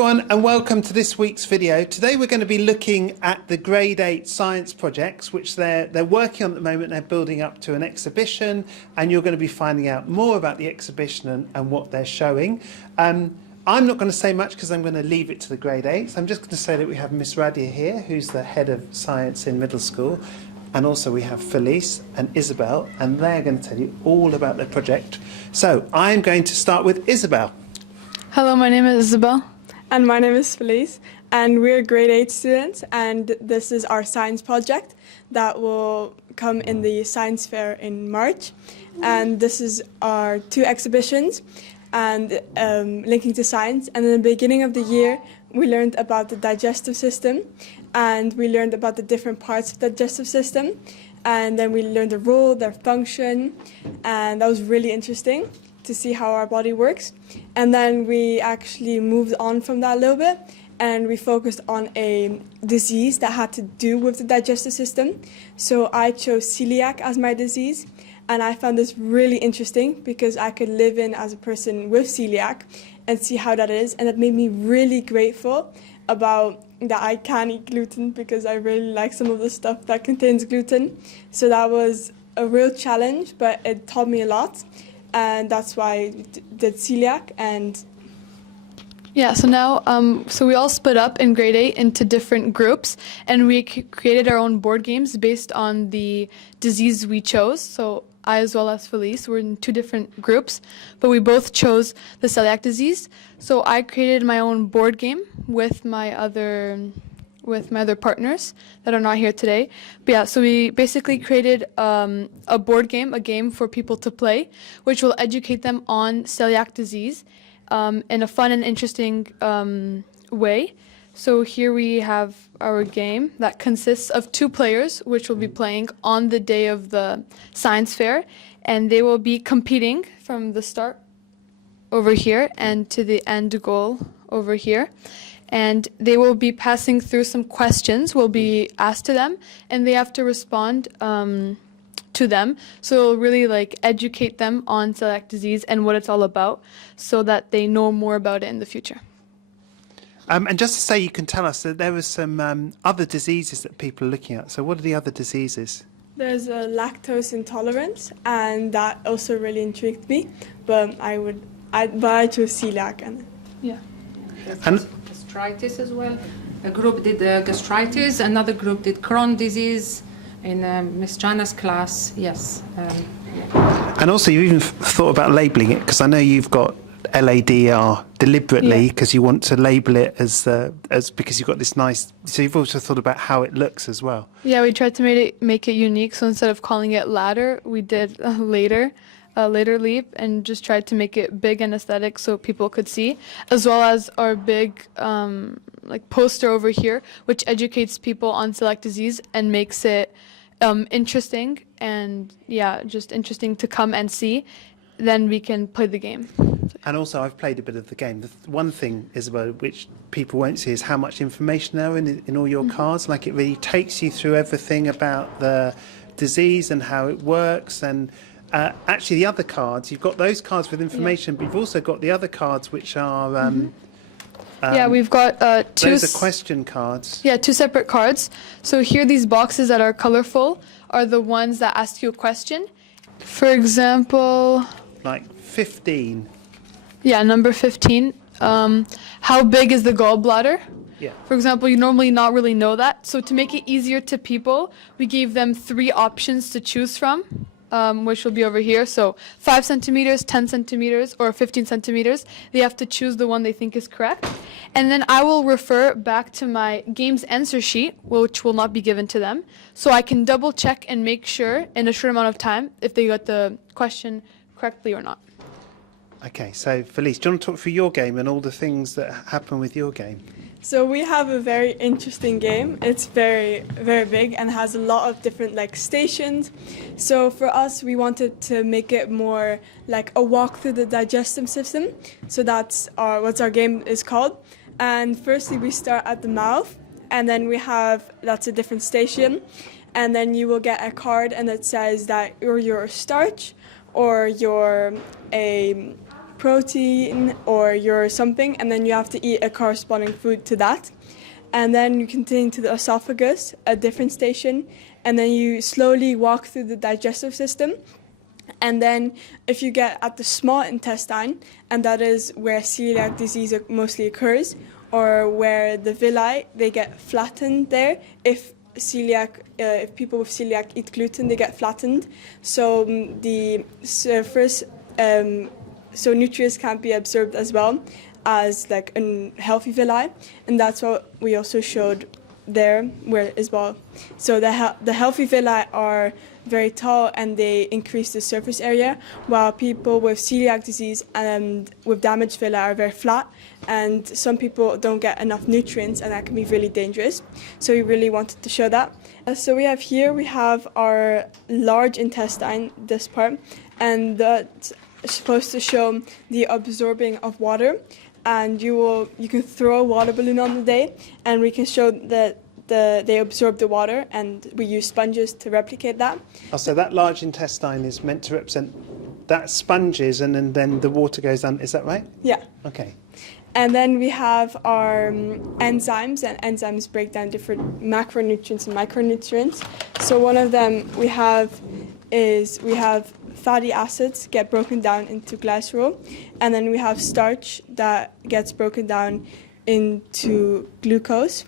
everyone and welcome to this week's video. Today we're going to be looking at the grade 8 science projects which they're working on at the moment. They're building up to an exhibition and you're going to be finding out more about the exhibition and what they're showing. I'm not going to say much because I'm going to leave it to the grade 8s. I'm just going to say that we have Miss Radia here, who's the head of science in middle school, and also we have Félice and Isabel, and they're going to tell you all about their project. So I'm going to start with Isabel. Hello, my name is Isabel. And my name is Félice, and we're grade 8 students, and this is our science project that will come in the science fair in March. And this is our 2 exhibitions and linking to science. And in the beginning of the year, we learned about the digestive system, and we learned about the different parts of the digestive system. And then we learned the role, their function, and that was really interesting to see how our body works. And then we actually moved on from that a little bit and we focused on a disease that had to do with the digestive system. So I chose celiac as my disease, and I found this really interesting because I could live in as a person with celiac and see how that is, and it made me really grateful about that I can eat gluten because I really like some of the stuff that contains gluten. So that was a real challenge, but it taught me a lot. And that's why I did celiac. And yeah, so now, so we all split up in grade 8 into different groups, and we created our own board games based on the disease we chose. So I, as well as Félice, were in 2 different groups, but we both chose the celiac disease. So I created my own board game with my other partners that are not here today. But yeah, so we basically created a board game, a game for people to play, which will educate them on celiac disease in a fun and interesting way. So here we have our game that consists of 2 players, which will be playing on the day of the science fair, and they will be competing from the start over here and to the end goal over here. And they will be passing through some questions will be asked to them, and they have to respond to them. So it'll really educate them on celiac disease and what it's all about, so that they know more about it in the future. And just to say, you can tell us that there were some other diseases that people are looking at. So what are the other diseases? there's a lactose intolerance, and that also really intrigued me. But I chose celiac. And yeah. And gastritis as well. A group did gastritis, another group did Crohn's disease in Miss Jana's class, yes. And also you even thought about labelling it, because I know you've got LADR deliberately because you want to label it as because you've got this nice, so you've also thought about how it looks as well. Yeah, we tried to make it unique, so instead of calling it ladder, we did later leap, and just tried to make it big and aesthetic so people could see, as well as our big poster over here, which educates people on celiac disease and makes it interesting, and yeah, just interesting to come and see. Then we can play the game. And also, I've played a bit of the game. The one thing, Isabel, which people won't see is how much information there is in all your cards. Like, it really takes you through everything about the disease and how it works. And actually, the other cards, you've got those cards with information, but you've also got the other cards which are... yeah, we've got two... Those are question cards. Yeah, 2 separate cards. So here, these boxes that are colorful are the ones that ask you a question. For example... Like 15. Yeah, number 15. How big is the gallbladder? Yeah. For example, you normally not really know that. So to make it easier to people, we gave them 3 options to choose from, which will be over here. So 5 centimeters, 10 centimeters, or 15 centimeters. They have to choose the one they think is correct. And then I will refer back to my game's answer sheet, which will not be given to them. So I can double check and make sure in a short amount of time if they got the question correctly or not. Okay, so Félice, do you want to talk through your game and all the things that happen with your game? so we have a very interesting game. It's very, very big and has a lot of different stations. So for us, we wanted to make it more like a walk through the digestive system. So that's what our game is called. And firstly, we start at the mouth, and then that's a different station. And then you will get a card, and it says that you're a starch, or you're a protein or your something, and then you have to eat a corresponding food to that. And then you continue to the esophagus, a different station, and then you slowly walk through the digestive system. And then if you get at the small intestine, and that is where celiac disease mostly occurs, or where the villi, they get flattened there. If people with celiac eat gluten, they get flattened. So the surface, so nutrients can't be absorbed as well as like a healthy villi, and that's what we also showed there where as well. So the healthy villi are very tall and they increase the surface area, while people with celiac disease and with damaged villi are very flat, and some people don't get enough nutrients, and that can be really dangerous. So we really wanted to show that. So we have our large intestine, this part, and that's supposed to show the absorbing of water. And you can throw a water balloon on the day, and we can show that they absorb the water, and we use sponges to replicate that. Oh, so that large intestine is meant to represent that sponges, and then the water goes down. Is that right? Yeah. Okay. And then we have our enzymes, and enzymes break down different macronutrients and micronutrients. So one of them we have fatty acids get broken down into glycerol, and then we have starch that gets broken down into glucose,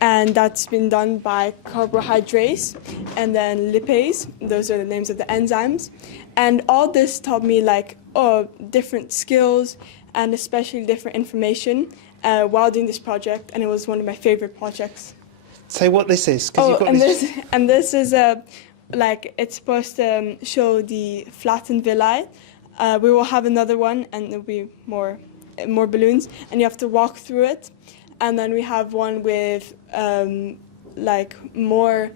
and that's been done by carbohydrates and then lipase. Those are the names of the enzymes. And all this taught me different skills and especially different information while doing this project, and it was one of my favorite projects. Say what this is. This is it's supposed to show the flattened villi. We will have another one, and there'll be more balloons, and you have to walk through it. And then we have one with more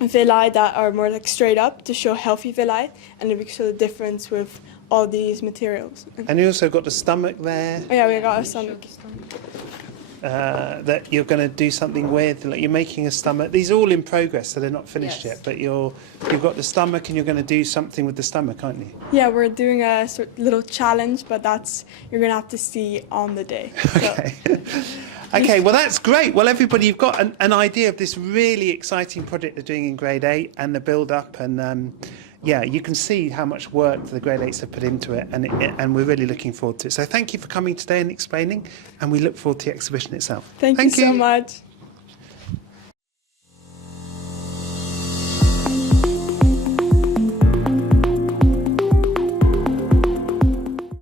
villi that are more straight up to show healthy villi, and then we can show the difference with all these materials. And you also got the stomach there. Oh, yeah, we got a stomach. That you're going to do something with, like you're making a stomach. These are all in progress, so they're not finished yet. But you've got the stomach, and you're going to do something with the stomach, aren't you? Yeah, we're doing a sort of little challenge, but you're going to have to see on the day. Okay. Okay, well that's great. Well, everybody, you've got an idea of this really exciting project they're doing in grade 8 and the build-up, and you can see how much work the grade 8s have put into it, and we're really looking forward to it. So thank you for coming today and explaining, and we look forward to the exhibition itself. Thank you so much.